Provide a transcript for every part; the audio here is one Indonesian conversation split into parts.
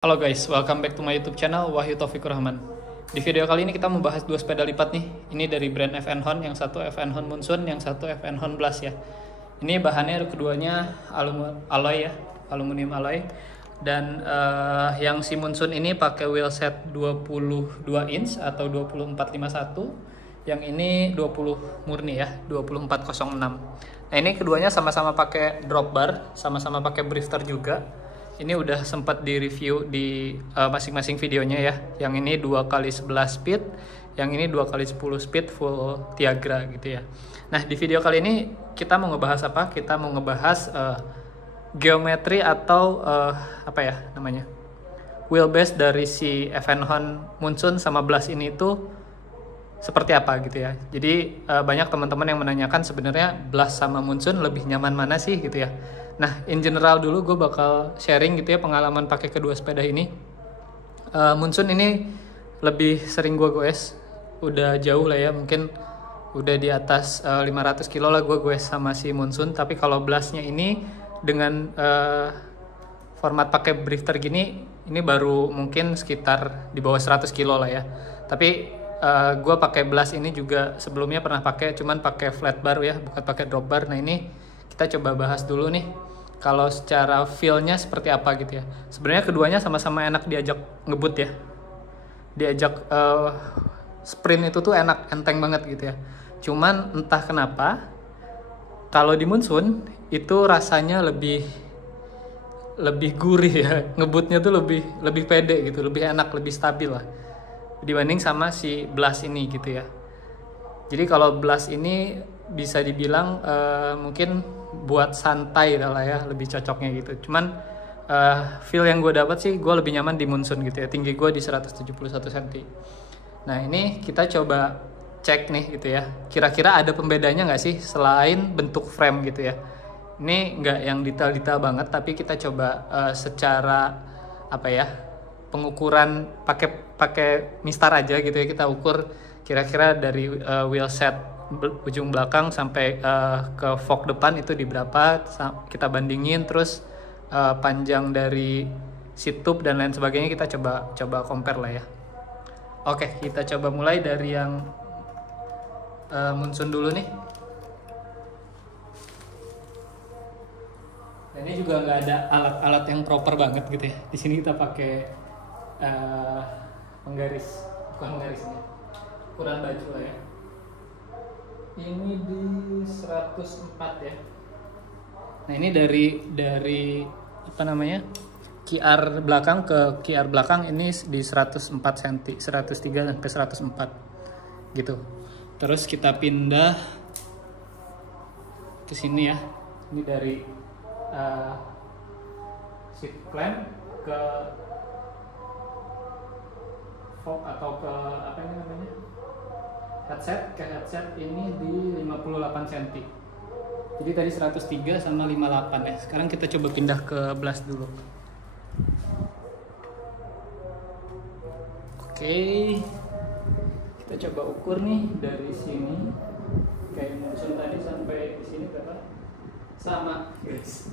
Halo guys, welcome back to my YouTube channel Wahyu Taufikur Rahman. Di video kali ini kita membahas dua sepeda lipat nih. Ini dari brand FN Hon, yang satu FN Hon Monsoon, yang satu FN Hon Blast ya. Ini bahannya keduanya alloy ya, aluminium alloy. Dan yang si Monsoon ini pakai wheel set 22 inch atau 2451. Yang ini 20 murni ya, 2406. Nah ini keduanya sama-sama pakai drop bar, sama-sama pakai drifter juga. Ini udah sempat di review di masing-masing videonya ya. Yang ini 2x11 speed, yang ini 2x10 speed full Tiagra gitu ya. Nah di video kali ini kita mau ngebahas apa? Kita mau ngebahas geometri atau apa ya namanya, wheelbase dari si FN Hon Monsoon sama Blast ini itu seperti apa gitu ya. Jadi banyak teman-teman yang menanyakan sebenarnya Blast sama Monsoon lebih nyaman mana sih gitu ya. Nah, in general dulu gue bakal sharing gitu ya pengalaman pakai kedua sepeda ini. Monsoon ini lebih sering gue goes, udah jauh lah ya, mungkin udah di atas 500 kilo lah gue goes sama si Monsoon. Tapi kalau Blastnya ini dengan format pakai drifter gini, ini baru mungkin sekitar di bawah 100 kilo lah ya. Tapi gue pakai Blast ini juga sebelumnya pernah pakai, cuman pakai flat bar ya, bukan pakai drop bar. Nah ini kita coba bahas dulu nih. Kalau secara feel-nya seperti apa gitu ya. Sebenarnya keduanya sama-sama enak diajak ngebut ya. Diajak sprint itu tuh enak, enteng banget gitu ya. Cuman entah kenapa kalau di Monsoon itu rasanya lebih gurih ya. Ngebutnya tuh lebih pede gitu, lebih enak, lebih stabil lah dibanding sama si Blast ini gitu ya. Jadi kalau Blast ini bisa dibilang mungkin buat santai lah ya, lebih cocoknya gitu. Cuman feel yang gue dapat sih gue lebih nyaman di Monsoon gitu ya. Tinggi gue di 171 cm. Nah ini kita coba cek nih gitu ya, kira-kira ada pembedanya nggak sih selain bentuk frame gitu ya. Ini nggak yang detail-detail banget, tapi kita coba secara apa ya, pengukuran pakai mistar aja gitu ya. Kita ukur kira-kira dari wheel set ujung belakang sampai ke fork depan itu di berapa, kita bandingin. Terus panjang dari seat tube dan lain sebagainya kita coba compare lah ya. Oke, kita coba mulai dari yang Monsoon dulu nih. Dan ini juga nggak ada alat-alat yang proper banget gitu ya. Di sini kita pakai penggaris, bukan penggarisnya, ukuran baju lah ya. Ini di 104 ya. Nah ini dari apa namanya, QR belakang ke QR belakang ini di 104 cm, 103 sampai 104 gitu. Terus kita pindah ke sini ya. Ini dari seat clamp ke fork atau ke apa ini namanya, headset ini di 58 cm. Jadi tadi 103 sama 58 ya. Sekarang kita coba pindah ke Blast dulu. Oke. Kita coba ukur nih dari sini. Kayak Monsoon tadi sampai di sini berapa? Sama, guys.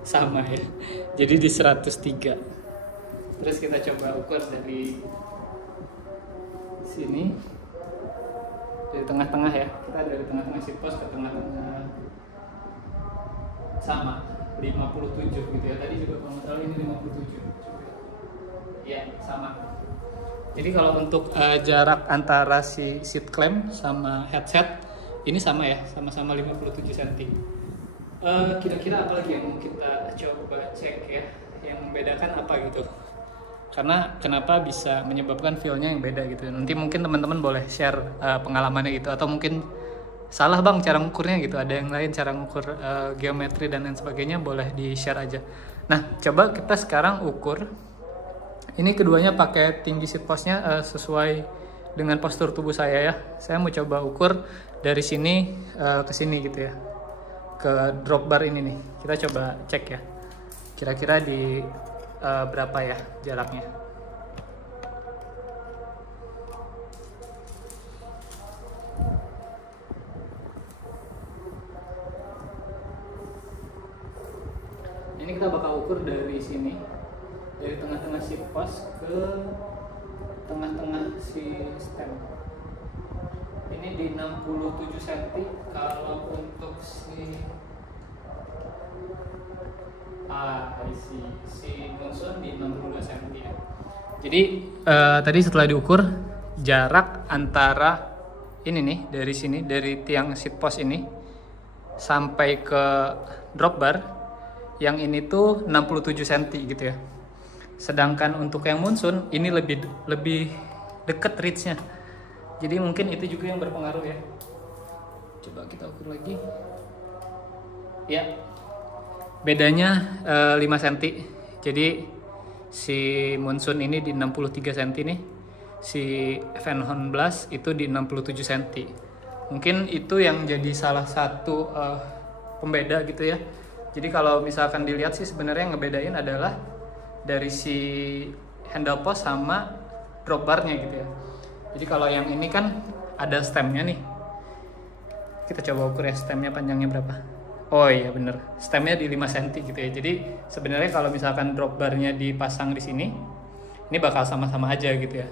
Sama ya. Jadi di 103. Terus kita coba ukur dari sini. Dari tengah-tengah ya, kita dari tengah-tengah seat post ke tengah-tengah sama 57 gitu ya. Tadi juga kalau nggak salah ini 57. Iya sama. Jadi kalau untuk jarak antara si seat clamp sama headset ini sama ya, sama-sama 57 cm. Kira-kira apa lagi yang mau kita coba cek ya, yang membedakan apa gitu. Karena kenapa bisa menyebabkan feel-nya yang beda gitu. Nanti mungkin teman-teman boleh share pengalamannya gitu, atau mungkin salah bang cara ngukurnya gitu, ada yang lain cara ngukur geometri dan lain sebagainya, boleh di share aja. Nah coba kita sekarang ukur. Ini keduanya pakai tinggi seat postnya sesuai dengan postur tubuh saya ya. Saya mau coba ukur dari sini ke sini gitu ya, ke drop bar ini nih. Kita coba cek ya, kira-kira di berapa ya jaraknya. Ini kita bakal ukur dari sini, dari tengah-tengah seat post ke tengah-tengah si stem. Ini di 67 cm. Kalau untuk si Monsoon di 62 cm ya. Jadi tadi setelah diukur jarak antara ini nih, dari sini, dari tiang seat post ini sampai ke drop bar, yang ini tuh 67 cm gitu ya. Sedangkan untuk yang Monsoon ini lebih deket reach-nya. Jadi mungkin itu juga yang berpengaruh ya. Coba kita ukur lagi. Ya, bedanya 5 cm. Jadi si Monsoon ini di 63 cm nih, si FN Blast itu di 67 cm. Mungkin itu yang jadi salah satu pembeda gitu ya. Jadi kalau misalkan dilihat sih sebenarnya yang ngebedain adalah dari si handle post sama drop barnya gitu ya. Jadi kalau yang ini kan ada stemnya nih. Kita coba ukur ya stemnya panjangnya berapa. Oh iya bener, stemnya di 5 cm gitu ya. Jadi sebenarnya kalau misalkan drop barnya dipasang di sini, ini bakal sama-sama aja gitu ya.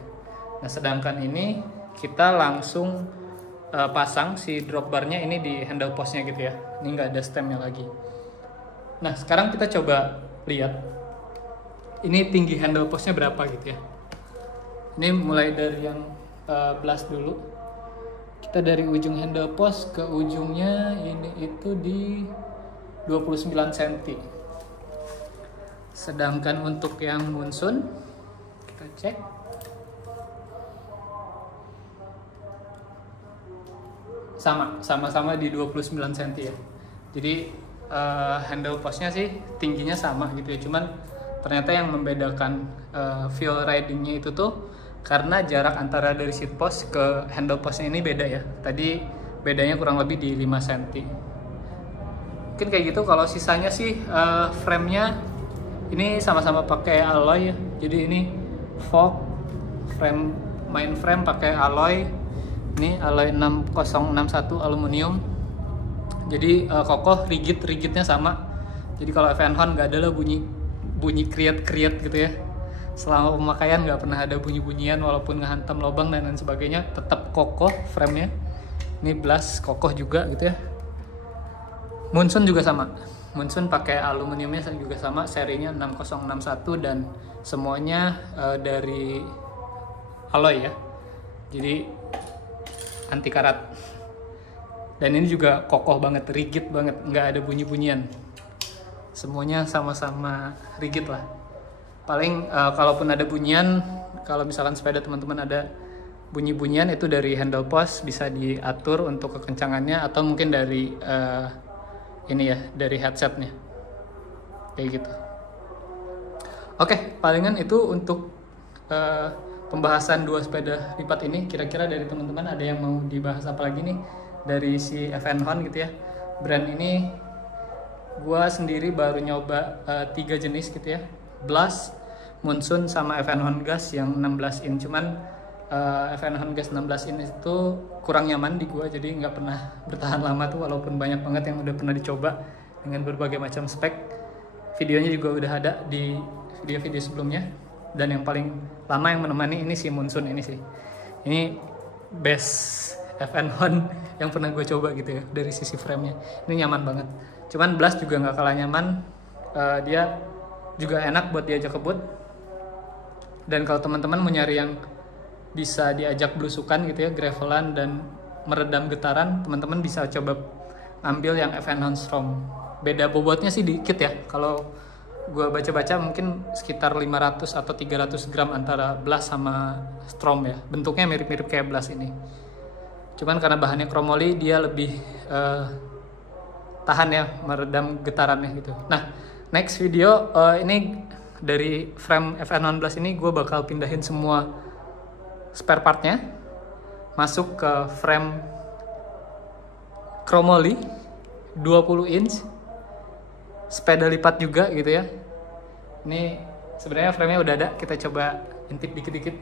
Nah sedangkan ini kita langsung pasang si drop barnya ini di handle postnya gitu ya. Ini nggak ada stemnya lagi. Nah sekarang kita coba lihat ini tinggi handle postnya berapa gitu ya. Ini mulai dari yang blast dulu. Kita dari ujung handle post ke ujungnya ini itu di 29 cm. Sedangkan untuk yang Monsoon kita cek sama-sama di 29 cm ya. Jadi handle postnya sih tingginya sama gitu ya. Cuman ternyata yang membedakan feel ridingnya itu tuh karena jarak antara dari seat post ke handle postnya ini beda ya. Tadi bedanya kurang lebih di 5 cm. Mungkin kayak gitu. Kalau sisanya sih frame-nya ini sama-sama pakai alloy ya. Jadi ini fork frame, main frame pakai alloy. Ini alloy 6061 aluminium. Jadi kokoh, rigidnya sama. Jadi kalau FN Hon nggak ada lah bunyi kriat gitu ya. Selama pemakaian nggak pernah ada bunyi-bunyian walaupun ngehantam lubang dan lain sebagainya, tetap kokoh frame-nya. Ini blast kokoh juga gitu ya. Monsoon juga sama. Monsoon pakai aluminiumnya juga sama, serinya 6061 dan semuanya dari alloy ya. Jadi anti karat. Dan ini juga kokoh banget, rigid banget, nggak ada bunyi-bunyian. Semuanya sama-sama rigid lah. Paling kalaupun ada bunyian, kalau misalkan sepeda teman-teman ada bunyi-bunyian itu dari handle post bisa diatur untuk kekencangannya atau mungkin dari ini ya, dari headsetnya. Kayak gitu. Oke, palingan itu untuk pembahasan dua sepeda lipat ini. Kira-kira dari teman-teman ada yang mau dibahas apa lagi nih dari si FN Hon gitu ya. Brand ini gua sendiri baru nyoba 3 jenis gitu ya. Blast, Monsoon sama FN Hon Gas yang 16 in. Cuman FN Hon Gas 16 in itu kurang nyaman di gua, jadi nggak pernah bertahan lama tuh walaupun banyak banget yang udah pernah dicoba dengan berbagai macam spek. Videonya juga udah ada di video-video sebelumnya. Dan yang paling lama yang menemani ini si Monsoon ini sih. Ini best FN Hon yang pernah gue coba gitu ya dari sisi frame-nya. Ini nyaman banget. Cuman Blast juga nggak kalah nyaman. Dia juga enak buat diajak kebut. Dan kalau teman-teman mau nyari yang bisa diajak belusukan gitu ya, gravelan dan meredam getaran, teman-teman bisa coba ambil yang FN Hon Strom. Beda bobotnya sih dikit ya. Kalau gue baca-baca mungkin sekitar 500 atau 300 gram antara Blast sama Strom ya. Bentuknya mirip-mirip kayak Blast ini. Cuman karena bahannya kromoli dia lebih tahan ya meredam getarannya gitu. Nah, next video ini dari frame FN Hon Blast ini gue bakal pindahin semua spare partnya masuk ke frame kromoli 20 inch sepeda lipat juga gitu ya. Ini sebenarnya frame-nya udah ada, kita coba intip dikit-dikit.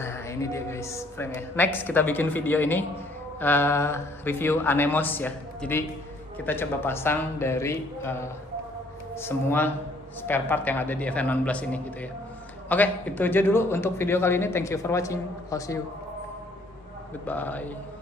Nah ini dia guys frame-nya. Next kita bikin video ini review Anemos ya. Jadi kita coba pasang dari semua spare part yang ada di FN16 ini gitu ya. Oke, itu aja dulu untuk video kali ini. Thank you for watching. I'll see you. Goodbye.